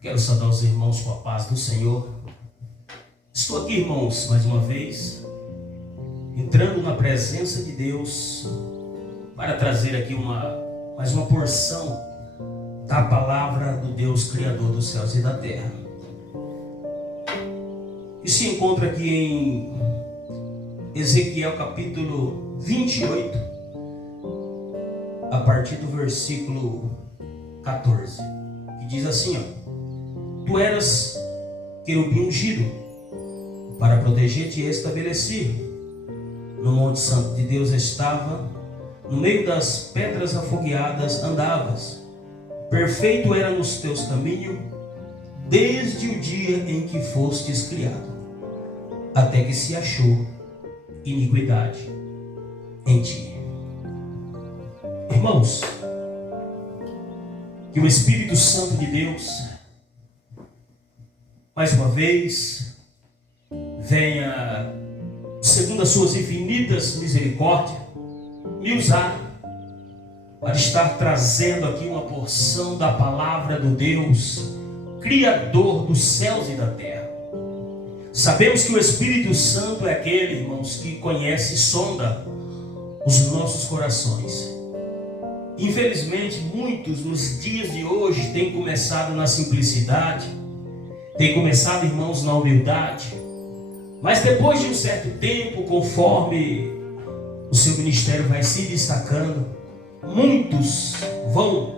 Quero saudar os irmãos com a paz do Senhor. Estou aqui, irmãos, mais uma vez, entrando na presença de Deus para trazer aqui mais uma porção da palavra do Deus Criador dos céus e da terra. E se encontra aqui em Ezequiel capítulo 28, a partir do versículo 14, que diz assim, Tu eras querubim ungido, para proteger-te e estabelecer. No monte santo de Deus estava, no meio das pedras afogueadas andavas. Perfeito era nos teus caminhos, desde o dia em que fostes criado, até que se achou iniquidade em ti. Irmãos, que o Espírito Santo de Deus, mais uma vez, venha, segundo as suas infinitas misericórdias, me usar para estar trazendo aqui uma porção da palavra do Deus, Criador dos céus e da terra. Sabemos que o Espírito Santo é aquele, irmãos, que conhece e sonda os nossos corações. Infelizmente, muitos nos dias de hoje têm começado na simplicidade, têm começado, irmãos, na humildade, mas depois de um certo tempo, conforme o seu ministério vai se destacando, muitos vão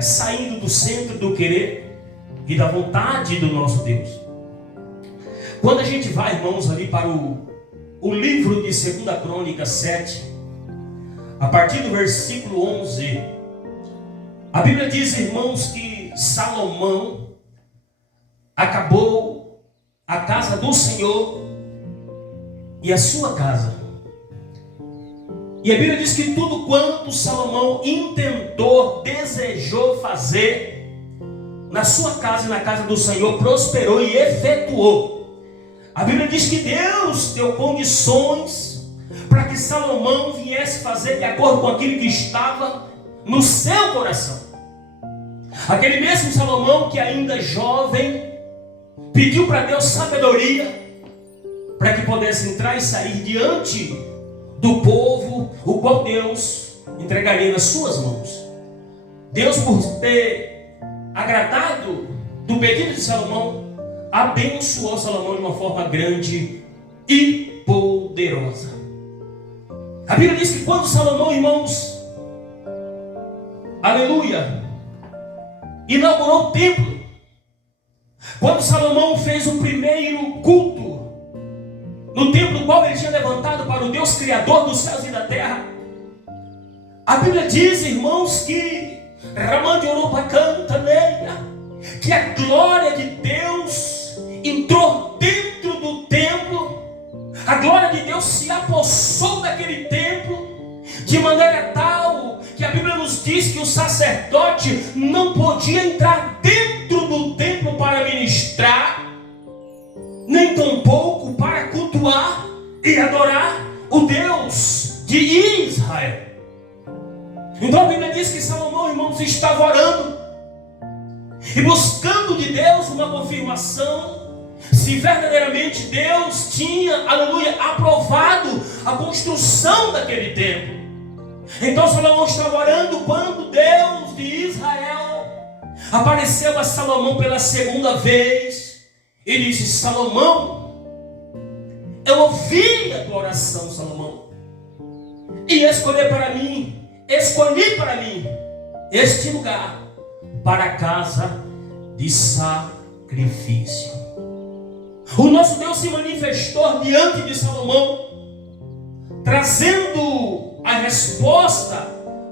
saindo do centro do querer e da vontade do nosso Deus. Quando a gente vai, irmãos, ali para o livro de 2 Crônicas 7, a partir do versículo 11, a Bíblia diz, irmãos, que Salomão acabou a casa do Senhor e a sua casa. E a Bíblia diz que tudo quanto Salomão intentou, desejou fazer na sua casa e na casa do Senhor, prosperou e efetuou. A Bíblia diz que Deus deu condições para que Salomão viesse fazer de acordo com aquilo que estava no seu coração. Aquele mesmo Salomão que ainda jovem pediu para Deus sabedoria para que pudesse entrar e sair diante do povo, o qual Deus entregaria nas suas mãos. Deus, por ter agradado do pedido de Salomão, abençoou Salomão de uma forma grande e poderosa. A Bíblia diz que quando Salomão, irmãos, aleluia, inaugurou o templo, quando Salomão fez o primeiro culto no templo qual ele tinha levantado para o Deus Criador dos céus e da terra, a Bíblia diz, irmãos, que que a glória de Deus entrou dentro do templo, a glória de Deus se apossou daquele templo, de maneira tal que a Bíblia nos diz que o sacerdote não podia entrar dentro do templo para ministrar, nem tampouco para cultuar e adorar o Deus de Israel. Então a Bíblia diz que Salomão, irmãos, estava orando e buscando de Deus uma confirmação se verdadeiramente Deus tinha, aleluia, aprovado a construção daquele templo. Então Salomão estava orando quando Deus de Israel apareceu a Salomão pela segunda vez e disse: Salomão, eu ouvi a tua oração, Salomão, e escolhi para mim este lugar para a casa de sacrifício. O nosso Deus se manifestou diante de Salomão, trazendo a resposta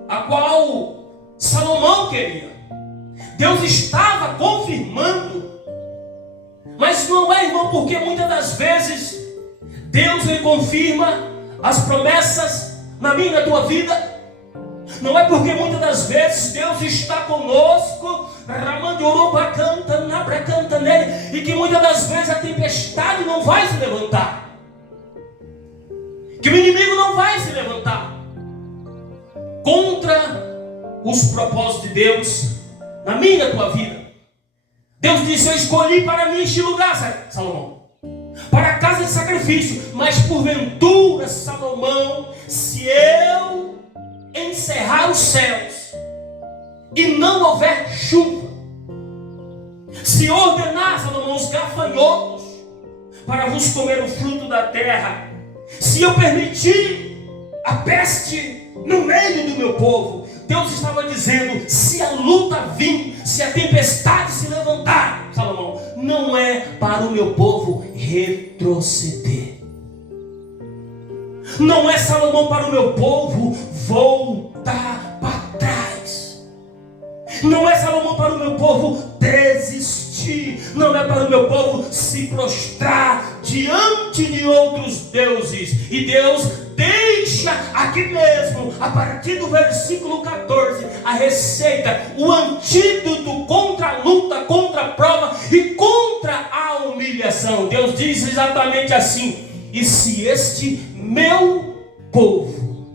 a qual Salomão queria. Deus estava confirmando, mas não é, irmão, porque muitas das vezes Deus lhe confirma as promessas na minha e na tua vida. Não é porque muitas das vezes Deus está conosco, e que muitas das vezes a tempestade não vai se levantar, que o inimigo não vai se levantar contra os propósitos de Deus na minha e na tua vida. Deus disse: eu escolhi para mim este lugar, Salomão, para a casa de sacrifício. Mas porventura, Salomão, se eu encerrar os céus e não houver chuva, se ordenar, Salomão, os gafanhotos para vos comer o fruto da terra, se eu permitir a peste no meio do meu povo, Deus estava dizendo: se a luta vir, se a tempestade se levantar, Salomão, não é para o meu povo retroceder. Não é, Salomão, para o meu povo voltar para trás. Não é, Salomão, para o meu povo desistir. Não é para o meu povo se prostrar diante de outros deuses. E Deus deixa aqui mesmo, a partir do versículo 14, a receita, o antídoto contra a luta, contra a prova e contra a humilhação. Deus diz exatamente assim: e se este meu povo,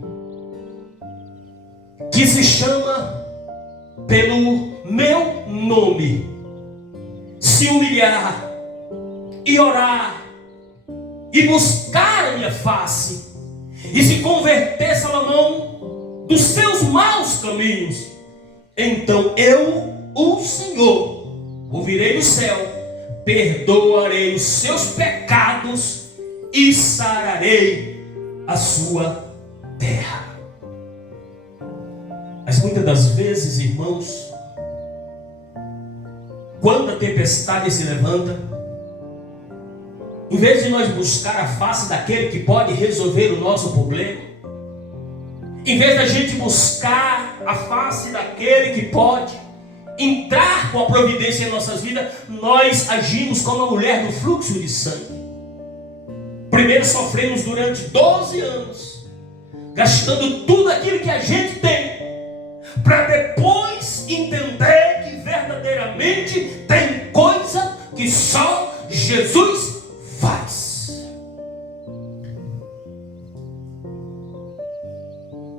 que se chama pelo meu nome, se humilhar e orar e buscar a minha face e se converter, Salomão, dos seus maus caminhos, então eu, o Senhor, ouvirei do céu, perdoarei os seus pecados e sararei a sua terra. Mas muitas das vezes, irmãos, quando a tempestade se levanta, em vez de nós buscar a face daquele que pode resolver o nosso problema, em vez da gente buscar a face daquele que pode entrar com a providência em nossas vidas, nós agimos como a mulher do fluxo de sangue. Primeiro sofremos durante 12 anos, gastando tudo aquilo que a gente tem, para depois entender que verdadeiramente tem coisa que só Jesus faz.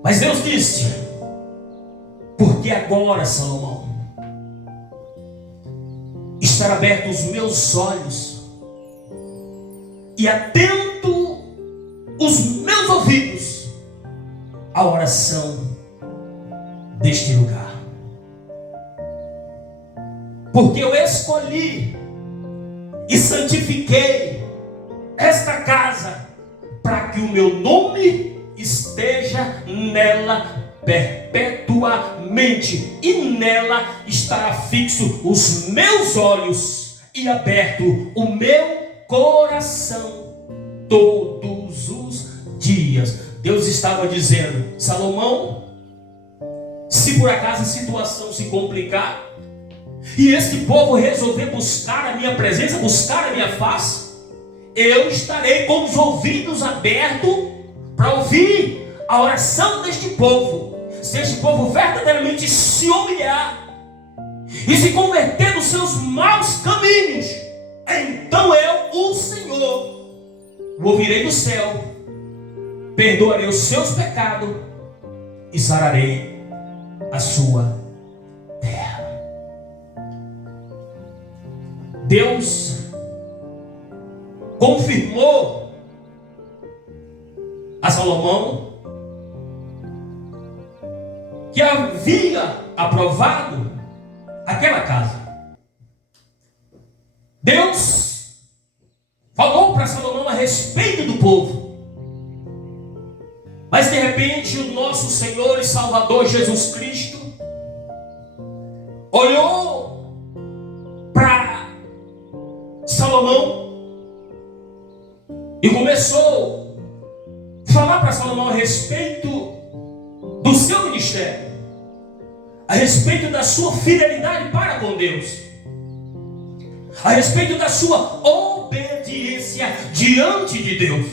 Mas Deus disse: porque agora, Salomão, estar abertos os meus olhos e atento os meus ouvidos à oração deste lugar. Porque eu escolhi e santifiquei esta casa para que o meu nome esteja nela perpetuamente, e nela estará fixo os meus olhos e aberto o meu coração todos os dias. Deus estava dizendo: Salomão, se por acaso a situação se complicar e este povo resolver buscar a minha presença, buscar a minha face, eu estarei com os ouvidos abertos para ouvir a oração deste povo. Se este povo verdadeiramente se humilhar e se converter dos seus maus caminhos, então eu, o Senhor, o ouvirei do céu, perdoarei os seus pecados e sararei a sua terra. Deus confirmou a Salomão que havia aprovado aquela casa. Deus falou para Salomão a respeito do povo. Mas de repente o nosso Senhor e Salvador Jesus Cristo olhou para Salomão e começou a falar para Salomão a respeito do seu ministério, a respeito da sua fidelidade para com Deus, a respeito da sua obediência diante de Deus.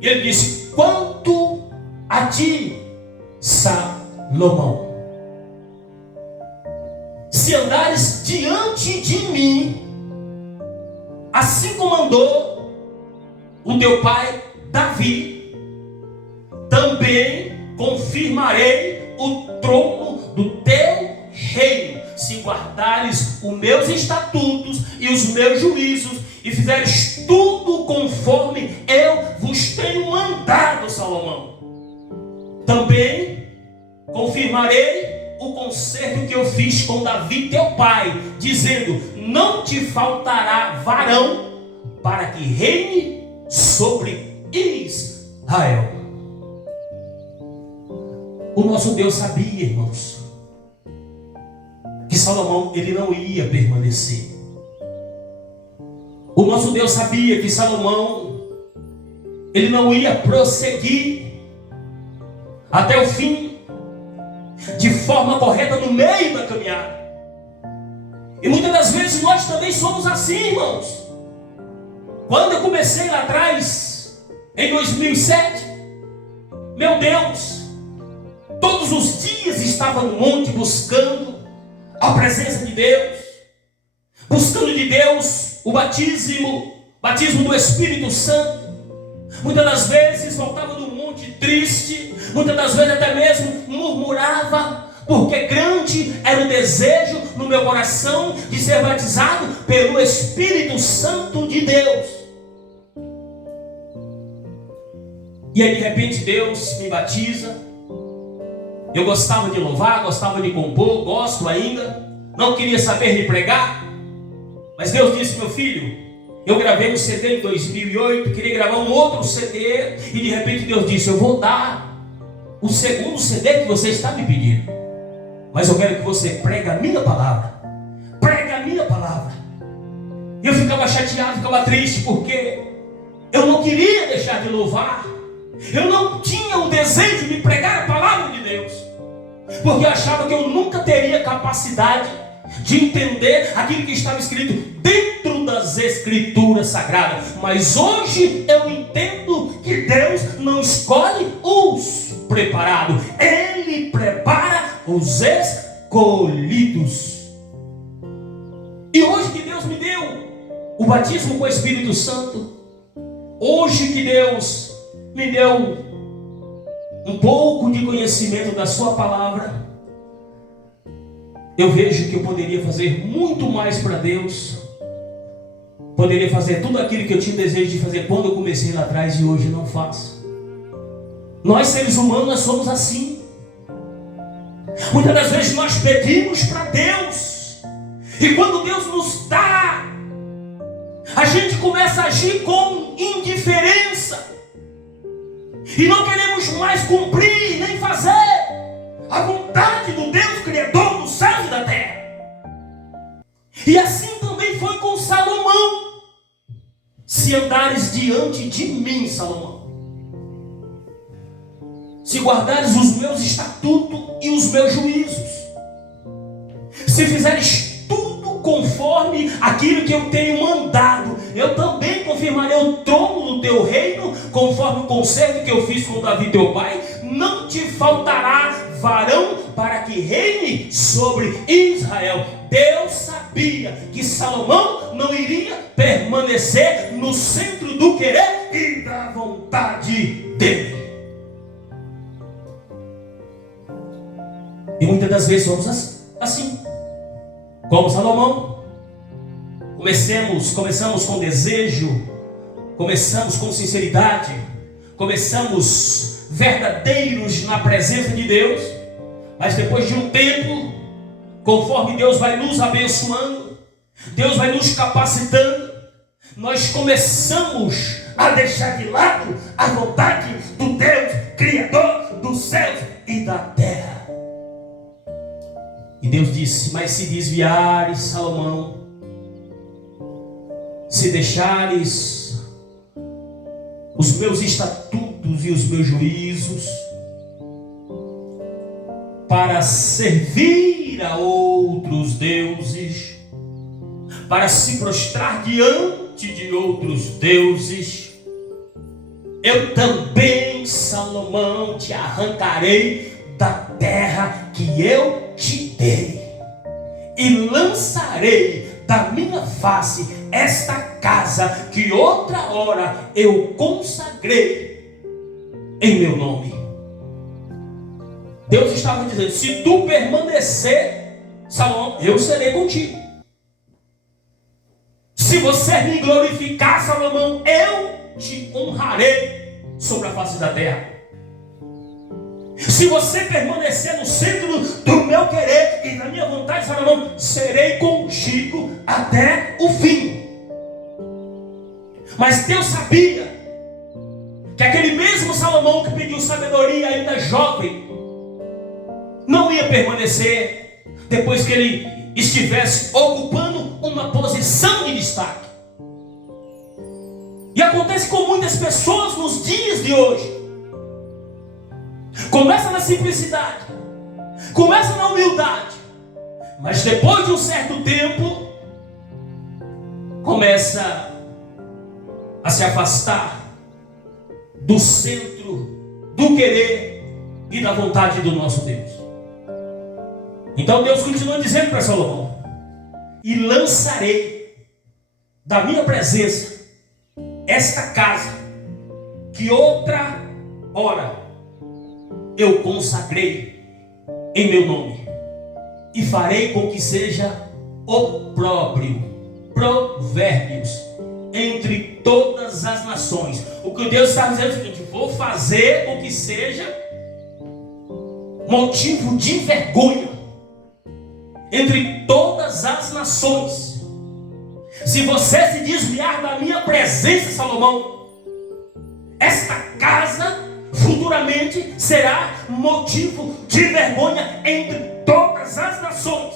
E ele disse: quanto a ti, Salomão, se andares diante de mim, assim como andou o teu pai Davi, também confirmarei o trono do teu reino. 2 guardares os meus estatutos e os meus juízos, e fizeres tudo conforme eu vos tenho mandado, Salomão, também confirmarei o concerto que eu fiz com Davi teu pai, dizendo: não te faltará varão para que reine sobre Israel. O nosso Deus sabia, irmãos, que Salomão ele não ia permanecer. O nosso Deus sabia que Salomão ele não ia prosseguir até o fim de forma correta no meio da caminhada. E muitas das vezes nós também somos assim, irmãos. Quando eu comecei lá atrás, em 2007, meu Deus, todos os dias estava no monte buscando a presença de Deus, buscando de Deus o batismo do Espírito Santo. Muitas das vezes voltava do monte triste, muitas das vezes até mesmo murmurava, porque grande era o desejo no meu coração de ser batizado pelo Espírito Santo de Deus. E aí de repente Deus me batiza. Eu gostava de louvar, gostava de compor, gosto ainda, não queria saber de pregar, mas Deus disse: meu filho, eu gravei um CD em 2008, queria gravar um outro CD, e de repente Deus disse: eu vou dar o segundo CD que você está me pedindo, mas eu quero que você pregue a minha palavra. Pregue a minha palavra. E eu ficava chateado, ficava triste, porque eu não queria deixar de louvar. Eu não tinha o desejo de pregar a palavra de Deus, porque eu achava que eu nunca teria capacidade de entender aquilo que estava escrito dentro das Escrituras Sagradas. Mas hoje eu entendo que Deus não escolhe os preparados, Ele prepara os escolhidos. E hoje que Deus me deu o batismo com o Espírito Santo, hoje que Deus me deu um pouco de conhecimento da sua palavra, eu vejo que eu poderia fazer muito mais para Deus, poderia fazer tudo aquilo que eu tinha desejo de fazer quando eu comecei lá atrás, e hoje não faço. Nós seres humanos, nós somos assim. Muitas das vezes nós pedimos para Deus, e quando Deus nos dá, a gente começa a agir com indiferença, e não queremos mais cumprir nem fazer a vontade do Deus Criador dos céus e da terra. E assim também foi com Salomão. Se andares diante de mim, Salomão, se guardares os meus estatutos e os meus juízos, se fizeres tudo conforme aquilo que eu tenho mandado, eu também confirmarei o trono do teu reino, conforme o concerto que eu fiz com Davi teu pai. Não te faltará varão para que reine sobre Israel. Deus sabia que Salomão não iria permanecer no centro do querer e da vontade dele. E muitas das vezes somos assim, como Salomão. Começamos com desejo, começamos com sinceridade, começamos verdadeiros na presença de Deus, mas depois de um tempo, conforme Deus vai nos abençoando, Deus vai nos capacitando, nós começamos a deixar de lado a vontade do Deus Criador dos céus e da terra. E Deus disse: mas se desviares, Salomão, se deixares os meus estatutos e os meus juízos para servir a outros deuses, para se prostrar diante de outros deuses, eu também, Salomão, te arrancarei da terra que eu te dei, e lançarei da minha face esta casa que outra hora eu consagrei em meu nome. Deus estava dizendo: se tu permanecer, Salomão, eu serei contigo. Se você me glorificar, Salomão, eu te honrarei sobre a face da terra. Se você permanecer no centro do meu querer e da minha vontade, Salomão, serei contigo até o fim. Mas Deus sabia que aquele mesmo Salomão que pediu sabedoria ainda jovem, não ia permanecer depois que ele estivesse ocupando uma posição de destaque. E acontece com muitas pessoas nos dias de hoje. Começa na simplicidade, começa na humildade, mas depois de um certo tempo começa a se afastar do centro do querer e da vontade do nosso Deus. Então Deus continua dizendo para Salomão: e lançarei da minha presença esta casa que outra hora eu consagrei em meu nome, e farei com que seja opróbrio, provérbios entre todas as nações. O que Deus está dizendo é o seguinte: vou fazer com que seja motivo de vergonha entre todas as nações. Se você se desviar da minha presença, Salomão, esta casa futuramente será motivo de vergonha entre todas as nações.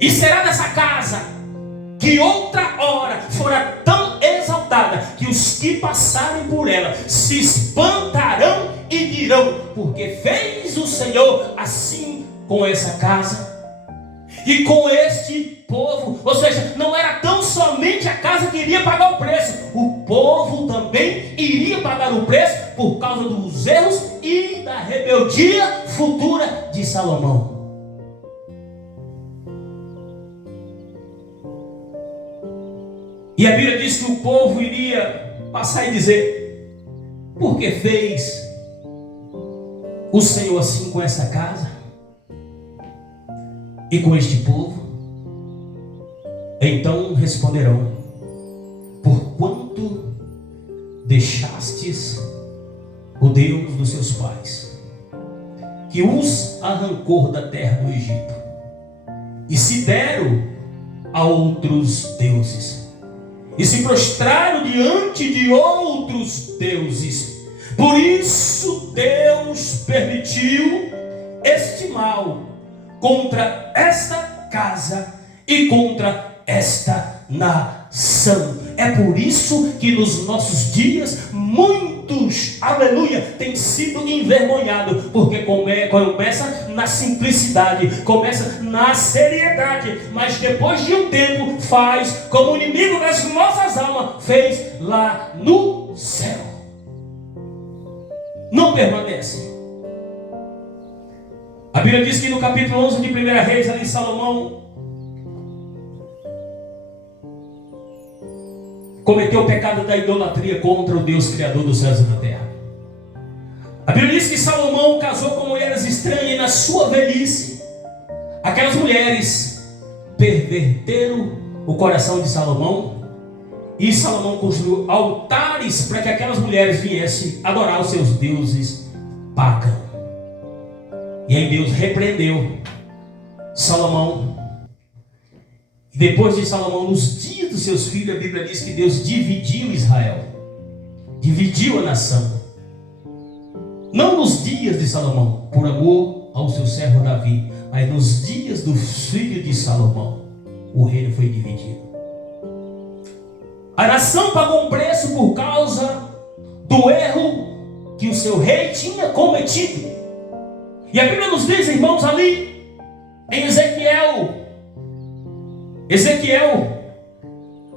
E será nessa casa que outra hora fora tão exaltada que os que passarem por ela se espantarão e dirão: porque fez o Senhor assim com essa casa e com este povo. Ou seja, não era tão somente a casa que iria pagar o preço, o povo também iria pagar o preço por causa dos erros e da rebeldia futura de Salomão. E a Bíblia diz que o povo iria passar e dizer: por que fez o Senhor assim com essa casa e com este povo? Então responderão: porquanto deixastes o Deus dos seus pais, que os arrancou da terra do Egito, e se deram a outros deuses, e se prostraram diante de outros deuses. Por isso Deus permitiu este mal contra esta casa e contra esta nação. É por isso que nos nossos dias muitos, aleluia, têm sido envergonhados, porque começa na simplicidade, começa na seriedade, mas depois de um tempo faz como o inimigo das nossas almas fez lá no céu. Não permanece. A Bíblia diz que no capítulo 11 de 1 Reis, ali Salomão cometeu o pecado da idolatria contra o Deus Criador dos céus e da terra. A Bíblia diz que Salomão casou com mulheres estranhas e na sua velhice aquelas mulheres perverteram o coração de Salomão, e Salomão construiu altares para que aquelas mulheres viessem adorar os seus deuses pagãos. E aí Deus repreendeu Salomão. E depois de Salomão, nos dias dos seus filhos, a Bíblia diz que Deus dividiu Israel, dividiu a nação. Não nos dias de Salomão, por amor ao seu servo Davi, mas nos dias do filho de Salomão, o reino foi dividido. A nação pagou um preço por causa do erro que o seu rei tinha cometido. E a Bíblia nos diz, irmãos, ali em Ezequiel,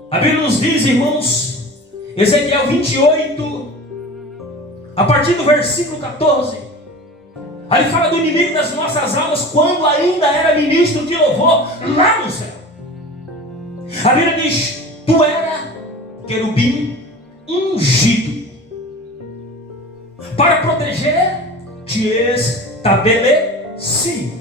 a Bíblia nos diz, irmãos, Ezequiel 28, a partir do versículo 14, ali fala do inimigo das nossas almas, quando ainda era ministro de louvor lá no céu. A Bíblia diz: tu era querubim ungido para proteger, te estabeleci.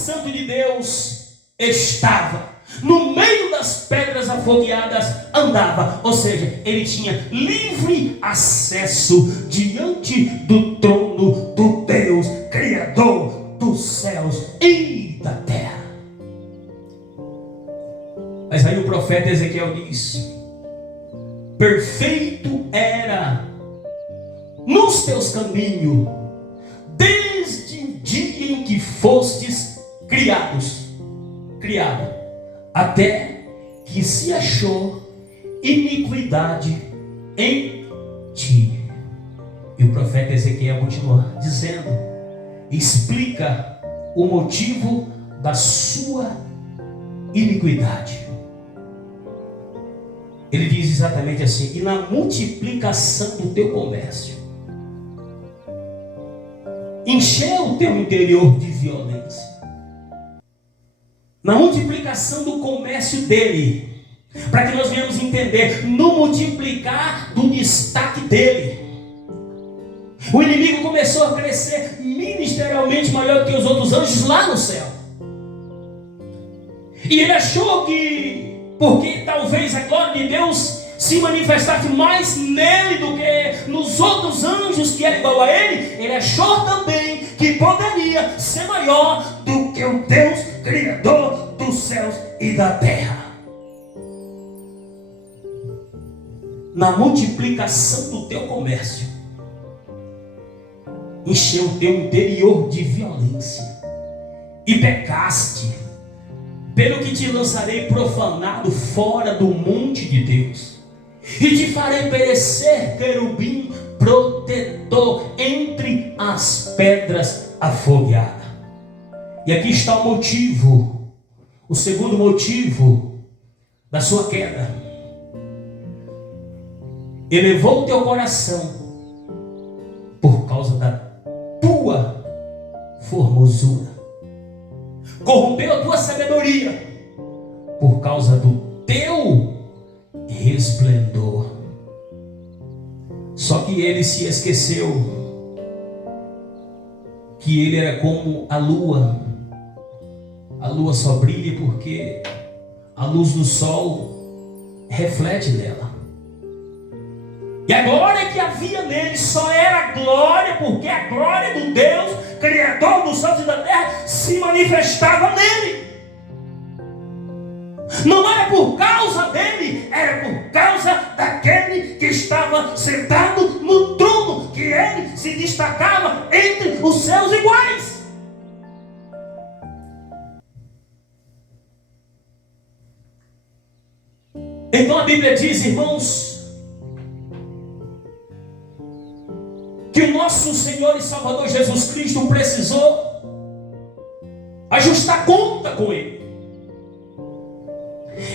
Santo de Deus estava. No meio das pedras afogueadas andava. Ou seja, ele tinha livre acesso diante do trono do Deus Criador dos céus e da terra. Mas aí o profeta Ezequiel diz: perfeito era nos teus caminhos desde o dia em que fostes criado, até que se achou iniquidade em ti. E o profeta Ezequiel continua dizendo, explica o motivo da sua iniquidade. Ele diz exatamente assim: e na multiplicação do teu comércio, encheu o teu interior de violência. Na multiplicação do comércio dele, para que nós venhamos entender, no multiplicar do destaque dele, o inimigo começou a crescer ministerialmente maior do que os outros anjos lá no céu. E ele achou que, porque talvez a glória de Deus se manifestasse mais nele do que nos outros anjos que eram igual a ele achou também que poderia ser maior do que o Deus Criador dos céus e da terra. Na multiplicação do teu comércio, encheu o teu interior de violência e pecaste, pelo que te lançarei profanado fora do monte de Deus, e te farei perecer querubim protetor entre as pedras afogueadas. E aqui está o motivo, o segundo motivo da sua queda. Elevou o teu coração por causa da tua formosura, corrompeu a tua sabedoria por causa do teu resplendor. Só que ele se esqueceu que ele era como a lua. A lua só brilha porque a luz do sol reflete nela. E a glória que havia nele só era glória porque a glória do Deus, Criador dos céus e da terra, se manifestava nele. Não era por causa dele, era por causa daquele que estava sentado no trono, que ele se destacava entre os seus iguais. Então a Bíblia diz, irmãos, que o nosso Senhor e Salvador Jesus Cristo precisou ajustar conta com ele.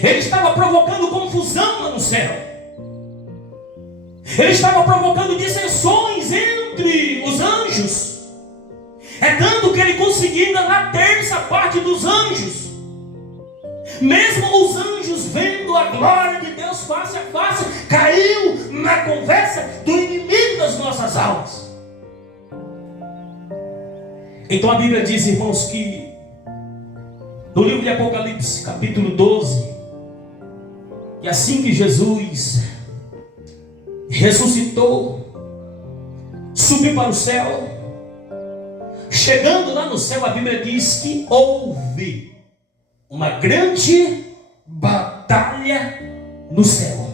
Ele estava provocando confusão lá no céu. Ele estava provocando dissensões entre os anjos. É tanto que ele conseguiu enganar a terça parte dos anjos. Mesmo os anjos vendo a glória de Deus face a face, caiu na conversa do inimigo das nossas almas. Então a Bíblia diz, irmãos, que no livro de Apocalipse, capítulo 12, que assim que Jesus ressuscitou, subiu para o céu, chegando lá no céu, a Bíblia diz que houve uma grande batalha no céu.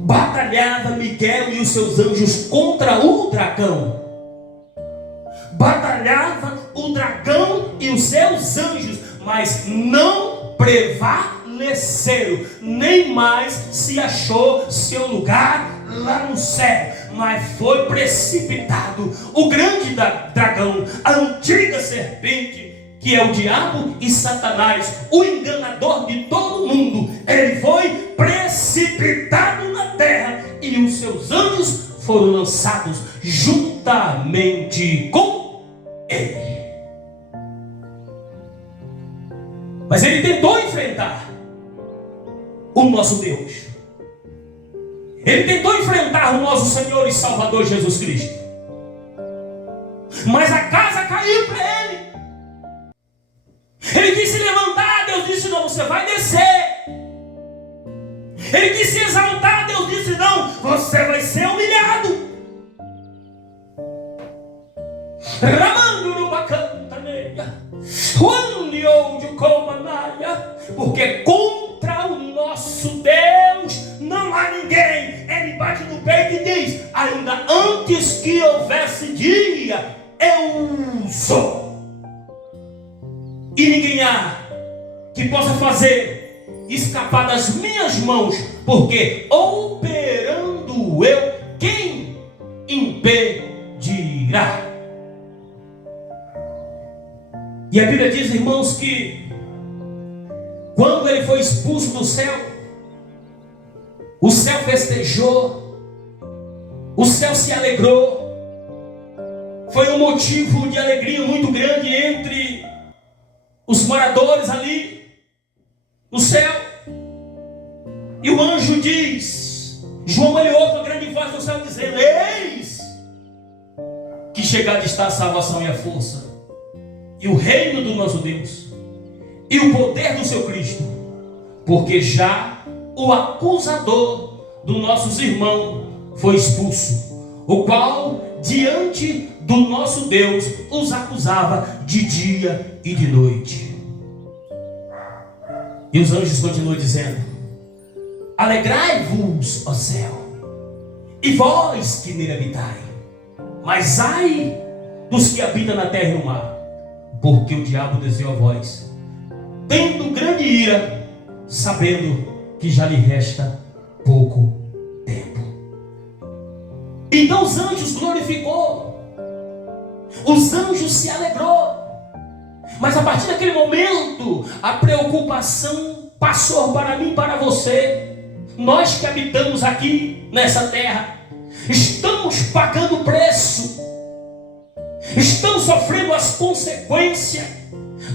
Batalhava Miguel e os seus anjos contra o dragão. Batalhava o dragão e os seus anjos, mas não prevaleceram, nem mais se achou seu lugar lá no céu, mas foi precipitado o grande dragão, a antiga serpente, que é o diabo e Satanás, o enganador de todo mundo. Ele foi precipitado na terra e os seus anjos foram lançados juntamente com ele. Mas ele tentou enfrentar o nosso Deus. Ele tentou enfrentar o nosso Senhor e Salvador Jesus Cristo. Mas a casa caiu para ele. você vai descer. Ele quis se exaltar, Deus disse: não, você vai ser humilhado. Porque contra o nosso Deus não há ninguém. Ele bate no peito e diz: ainda antes que houvesse dia, eu sou. E ninguém há que possa fazer escapar das minhas mãos, porque operando eu, quem impedirá? E a Bíblia diz, irmãos, que quando ele foi expulso do céu, o céu festejou, o céu se alegrou. Foi um motivo de alegria muito grande entre os moradores ali no céu. E o anjo diz, João ele ouve uma grande voz do céu dizendo: eis que chegada está a salvação e a força, e o reino do nosso Deus, e o poder do seu Cristo, porque já o acusador dos nossos irmãos foi expulso, o qual diante do nosso Deus os acusava de dia e de noite. E os anjos continuam dizendo: alegrai-vos, ó céu, e vós que nele habitai, mas ai dos que habitam na terra e no mar, porque o diabo desejou a vós, tendo grande ira, sabendo que já lhe resta pouco tempo. Então os anjos glorificou, os anjos se alegrou, mas a partir daquele momento a preocupação passou para mim e para você. Nós que habitamos aqui nessa terra estamos pagando o preço, estamos sofrendo as consequências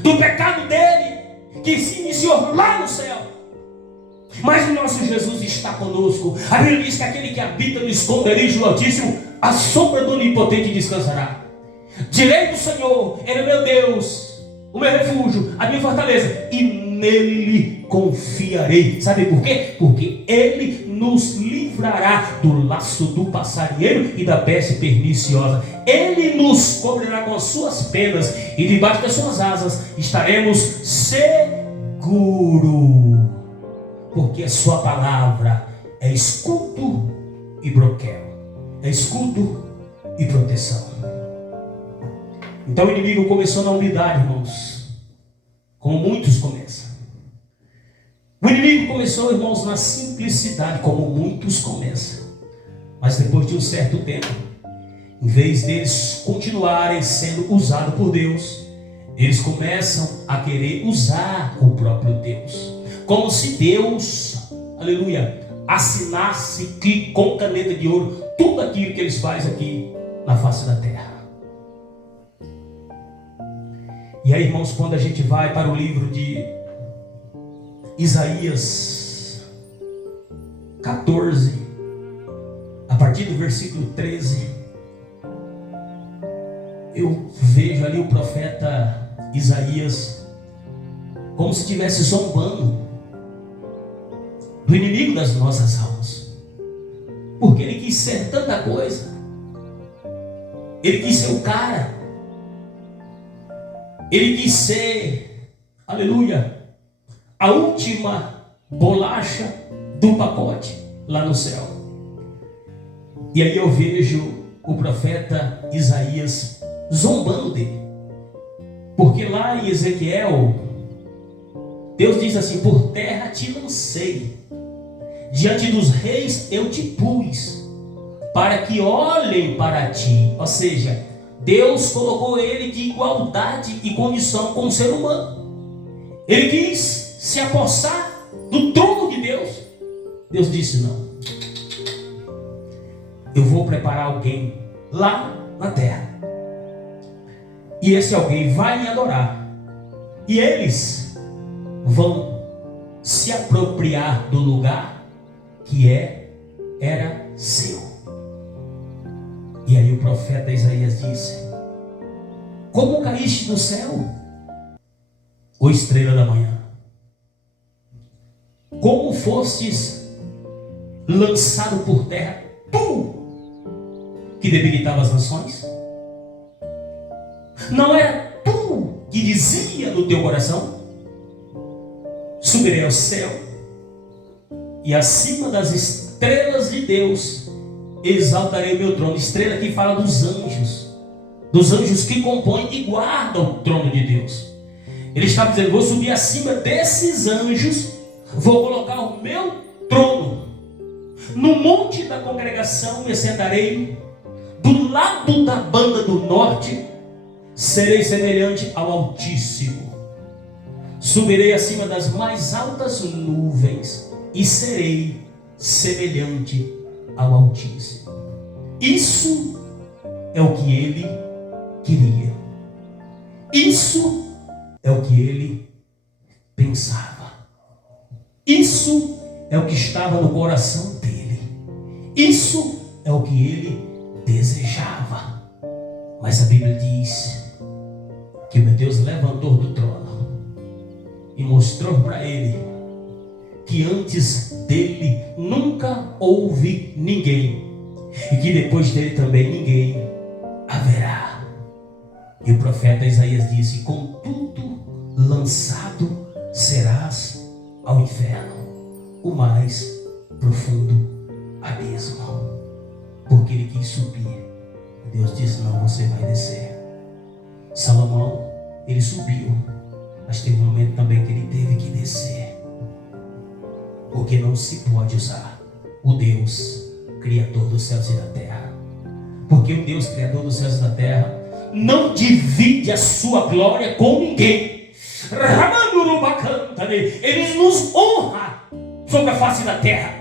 do pecado dele, que se iniciou lá no céu. Mas o nosso Jesus está conosco. A Bíblia diz que aquele que habita no esconderijo do Altíssimo, a sombra do Onipotente descansará. Direi do Senhor: ele é meu Deus, o meu refúgio, a minha fortaleza, e nele confiarei. Sabe por quê? Porque ele nos livrará do laço do passarinheiro e da peste perniciosa. Ele nos cobrirá com as suas penas, e debaixo das suas asas estaremos seguros, porque a sua palavra é escudo e broquel, é escudo e proteção. Então o inimigo começou na humildade, irmãos, como muitos começam. O inimigo começou, irmãos, na simplicidade, como muitos começam. Mas depois de um certo tempo, em vez deles continuarem sendo usados por Deus, eles começam a querer usar o próprio Deus, como se Deus, aleluia, assinasse que com caneta de ouro tudo aquilo que eles fazem aqui na face da terra. E aí, irmãos, quando a gente vai para o livro de Isaías 14, a partir do versículo 13, eu vejo ali o profeta Isaías como se estivesse zombando do inimigo das nossas almas, porque ele quis ser tanta coisa, ele quis ser o cara, ele quis ser, aleluia, a última bolacha do pacote lá no céu. E aí eu vejo o profeta Isaías zombando dele, porque lá em Ezequiel Deus diz assim: por terra te lancei, diante dos reis eu te pus, para que olhem para ti. Ou seja, Deus colocou ele de igualdade e condição com o ser humano. Ele quis se apossar do trono de Deus. Deus disse: não, eu vou preparar alguém lá na terra, e esse alguém vai me adorar, e eles vão se apropriar do lugar que era seu. E aí o profeta Isaías disse: como caíste do céu, ó estrela da manhã, como fostes lançado por terra, tu que debilitava as nações? Não era tu que dizia no teu coração: subirei ao céu e acima das estrelas de Deus exaltarei o meu trono. Estrela que fala dos anjos que compõem e guardam o trono de Deus. Ele estava dizendo: vou subir acima desses anjos, vou colocar o meu trono no monte da congregação, me sentarei do lado da banda do norte, serei semelhante ao Altíssimo, subirei acima das mais altas nuvens e serei semelhante ao Altíssimo. Isso é o que ele queria. Isso é o que ele pensava. Isso é o que estava no coração dele. Isso é o que ele desejava. Mas a Bíblia diz que o meu Deus levantou do trono e mostrou para ele que antes dele nunca houve ninguém, e que depois dele também ninguém haverá. E o profeta Isaías disse: contudo lançado serás ao inferno, o mais profundo abismo. Porque ele quis subir, Deus disse: não, você vai descer. Salomão, ele subiu, mas teve um momento também que ele teve que descer. Porque não se pode usar o Deus Criador dos céus e da terra. Porque o Deus Criador dos céus e da terra não divide a sua glória com ninguém. Ele nos honra sobre a face da terra.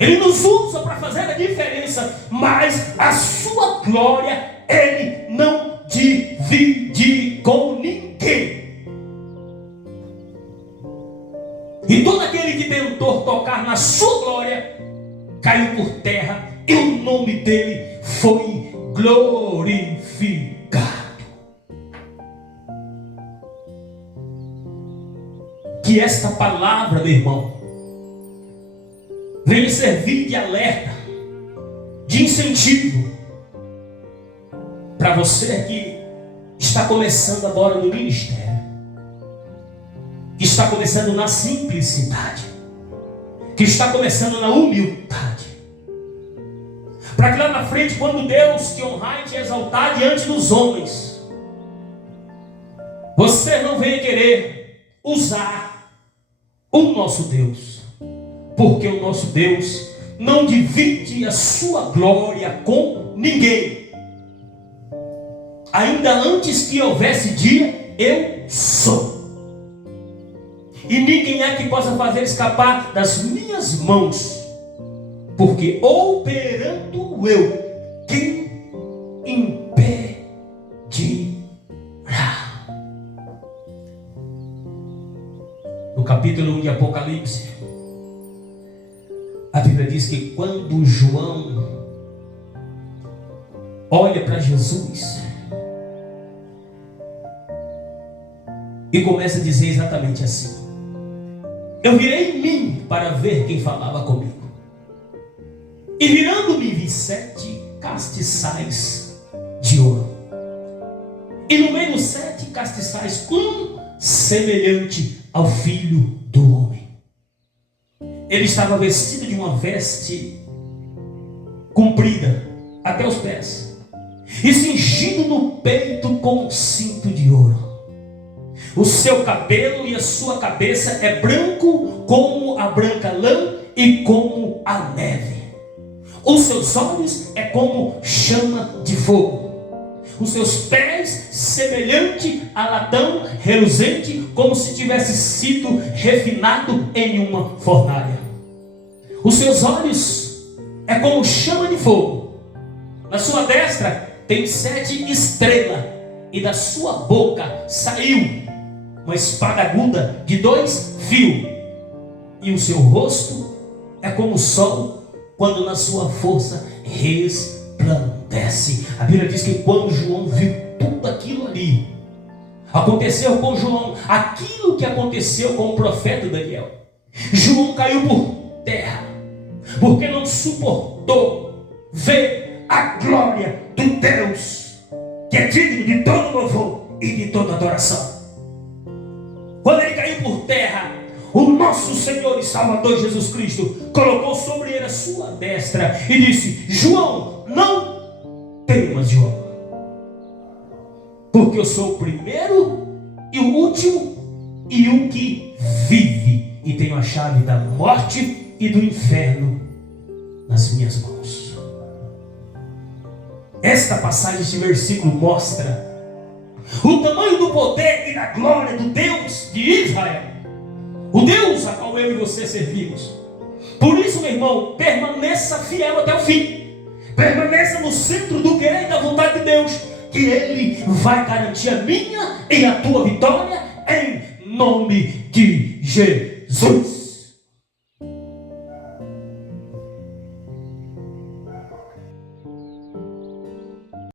Ele nos usa para fazer a diferença. Mas a sua glória ele não divide com ninguém. E todo aquele que tentou tocar na sua glória caiu por terra, e o nome dele foi glorificado. Que esta palavra, meu irmão, venha servir de alerta, de incentivo para você que está começando agora no ministério, que está começando na simplicidade, que está começando na humildade, para que lá na frente, quando Deus te honrar e te exaltar diante dos homens, você não venha querer usar o nosso Deus, porque o nosso Deus não divide a sua glória com ninguém. Ainda antes que houvesse dia, eu sou. E ninguém é que possa fazer escapar das minhas mãos. Porque operando eu, quem impedirá? No capítulo 1 de Apocalipse, a Bíblia diz que quando João olha para Jesus e começa a dizer exatamente assim: eu virei em mim para ver quem falava comigo. E virando-me vi 7 castiçais de ouro. E no meio dos 7 castiçais, um semelhante ao Filho do Homem. Ele estava vestido de uma veste comprida até os pés, e cingido no peito com um cinto de ouro. O seu cabelo e a sua cabeça é branco como a branca lã e como a neve. Os seus olhos é como chama de fogo. Os seus pés semelhante a latão reluzente, como se tivesse sido refinado em uma fornalha. Os seus olhos é como chama de fogo. Na sua destra tem 7 estrelas, e da sua boca saiu uma espada aguda de 2 fios, e o seu rosto é como o sol quando na sua força resplandece. A Bíblia diz que quando João viu tudo aquilo ali, aconteceu com João aquilo que aconteceu com o profeta Daniel. João caiu por terra, porque não suportou ver a glória do Deus que é digno de todo louvor e de toda adoração. Quando ele caiu por terra, o nosso Senhor e Salvador Jesus Cristo colocou sobre ele a sua destra e disse: João, não temas, João, porque eu sou o primeiro e o último e o que vive, e tenho a chave da morte e do inferno nas minhas mãos. Esta passagem, este versículo mostra o tamanho do poder e da glória do Deus de Israel, o Deus a qual eu e você servimos. Por isso, meu irmão, permaneça fiel até o fim. Permaneça no centro do querer e da vontade de Deus, que Ele vai garantir a minha e a tua vitória em nome de Jesus.